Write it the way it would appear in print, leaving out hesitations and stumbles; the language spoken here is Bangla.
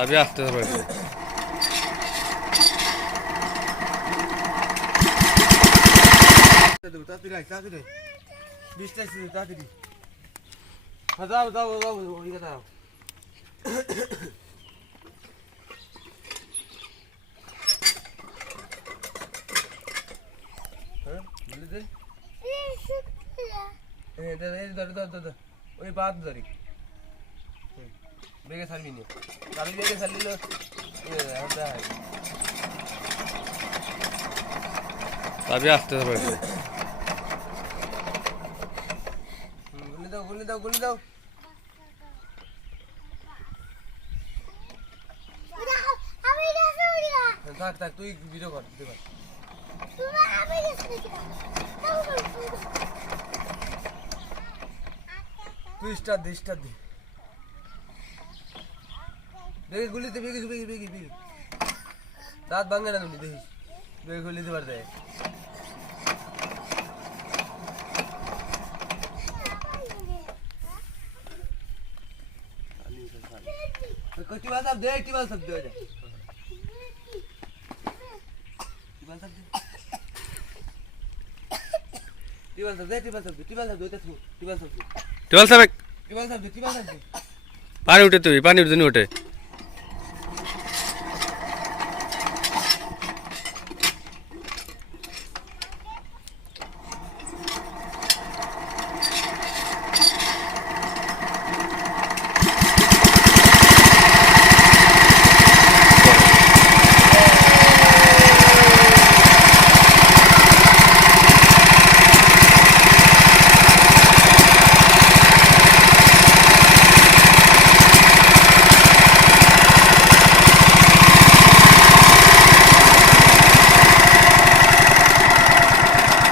তবে আসতে হবে তাড়াতাড়ি 20টা তাড়াতাড়ি দাও দাও দাও ওই কথা হ্যাঁ বলে দে ওই বাদ ধরি বেগে ছাড়বি না কালি বেগে ছাড়লিল তবে আসতে হবে গুলি দাও গুলি দাও থাক থাক তুই ভিডিও কর তুই স্টার দে বেগে গুলিতে বেগে বেগে বেগে বেগে দাঁত ভাঙে না তুমি দেখিস বেগে গুলি দিতে পারতে টিবাল সাহেব দে টিবাল সাহেব দে টিবাল সাহেব পানি উঠে তুই পানি উঠে